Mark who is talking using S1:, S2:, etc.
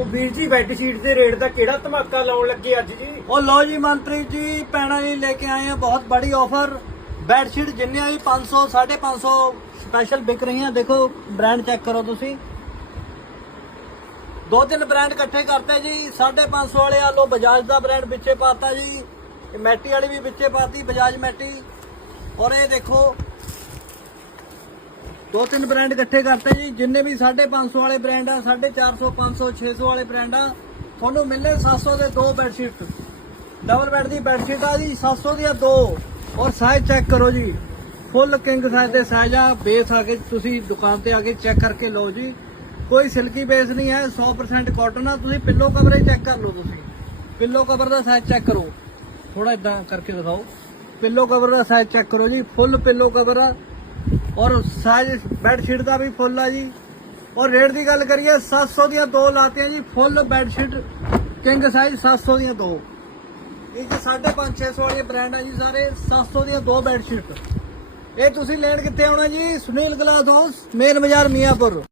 S1: ਉਹ ਵੀਰ ਜੀ ਬੈੱਡ ਸ਼ੀਟ ਦੇ ਰੇਟ ਦਾ ਕਿਹੜਾ ਧਮਾਕਾ ਲਾਉਣ ਲੱਗੇ ਅੱਜ ਜੀ?
S2: ਉਹ ਲੋ ਜੀ ਮੰਤਰੀ ਜੀ ਪੈਣਾ ਜੀ ਲੈ ਕੇ ਆਏ ਆ, ਬਹੁਤ ਬੜੀ ਆਫਰ ਬੈੱਡ ਸ਼ੀਟ ਜਿੰਨੇ ਆਈ 500 550 ਸਪੈਸ਼ਲ ਵਿਕ ਰਹੀਆਂ। ਦੇਖੋ ਬ੍ਰਾਂਡ ਚੈੱਕ ਕਰੋ ਤੁਸੀਂ। ਦੋ ਤਿੰਨ ਬ੍ਰਾਂਡ ਇਕੱਠੇ ਕਰਤੇ ਜੀ 550 ਵਾਲੇ ਆ। ਲੋ ਬਜਾਜ ਦਾ ਬ੍ਰਾਂਡ ਵਿੱਚੇ ਪਾਤਾ ਜੀ। ਮੈਟੀ ਵਾਲੀ ਵੀ ਵਿੱਚੇ ਪਾਤੀ, ਬਜਾਜ ਮੈਟੀ ਔਰ ਇਹ ਦੇਖੋ ਦੋ ਤਿੰਨ ਬ੍ਰਾਂਡ ਇਕੱਠੇ ਕਰਤੇ ਜੀ, ਜਿੰਨੇ ਵੀ 550 ਵਾਲੇ ਬ੍ਰਾਂਡ ਆ 450 500 600 ਵਾਲੇ ਬ੍ਰਾਂਡ ਆ, ਤੁਹਾਨੂੰ ਮਿਲਨੇ 700 ਦੇ ਦੋ ਬੈੱਡਸ਼ੀਟ ਡਬਲ ਬੈੱਡ ਦੀ ਬੈੱਡਸ਼ੀਟ ਆ ਜੀ 700 ਦੀਆਂ ਦੋ। ਔਰ ਸਾਈਜ਼ ਚੈੱਕ ਕਰੋ ਜੀ। ਫੁੱਲ ਕਿੰਗ ਸਾਈਜ਼ ਦੇ ਸਾਈਜ਼ ਆ ਬੇਸ ਆ ਕੇ ਤੁਸੀਂ ਦੁਕਾਨ ਤੇ ਆ ਕੇ ਚੈੱਕ ਕਰਕੇ ਲਓ ਜੀ। ਕੋਈ ਸਿਲਕੀ ਬੇਸ ਨਹੀਂ ਹੈ 100% ਕਾਟਨ ਆ, ਤੁਸੀਂ ਪਿੱਲੋ ਕਵਰ ਹੀ ਚੈੱਕ ਕਰ ਲਓ ਤੁਸੀਂ। ਪਿੱਲੋ ਕਵਰ ਦਾ ਸਾਈਜ਼ ਚੈੱਕ ਕਰੋ। ਥੋੜਾ ਇਦਾਂ ਕਰਕੇ ਦਿਖਾਓ। ਪਿੱਲੋ ਕਵਰ ਦਾ ਸਾਈਜ਼ ਚੈੱਕ ਕਰੋ ਜੀ। ਫੁੱਲ ਪਿੱਲੋ ਕਵਰ ਆ ਔਰ ਸਾਈਜ਼ ਬੈੱਡ ਸ਼ੀਟ ਦਾ ਵੀ ਫੁੱਲ ਆ ਜੀ। ਔਰ ਰੇਟ ਦੀ ਗੱਲ ਕਰੀਏ 700 ਦੀਆਂ ਦੋ ਲਾਤੀਆਂ ਜੀ, full bed sheet, king size 700 ਦੀਆਂ ਦੋ। ਇਹ ਜੀ 550 600 ਵਾਲੇ ਬ੍ਰਾਂਡ ਆ ਜੀ ਸਾਰੇ 700 ਦੀਆਂ ਦੋ ਬੈੱਡ ਸ਼ੀਟ। ਇਹ ਤੁਸੀਂ ਲੈਣ ਕਿੱਥੇ ਆਉਣਾ ਜੀ? ਸੁਨੀਲ ਗਲਾਸ ਹਾਊਸ, ਮੇਨ ਬਾਜ਼ਾਰ ਮੀਆਂਪੁਰ।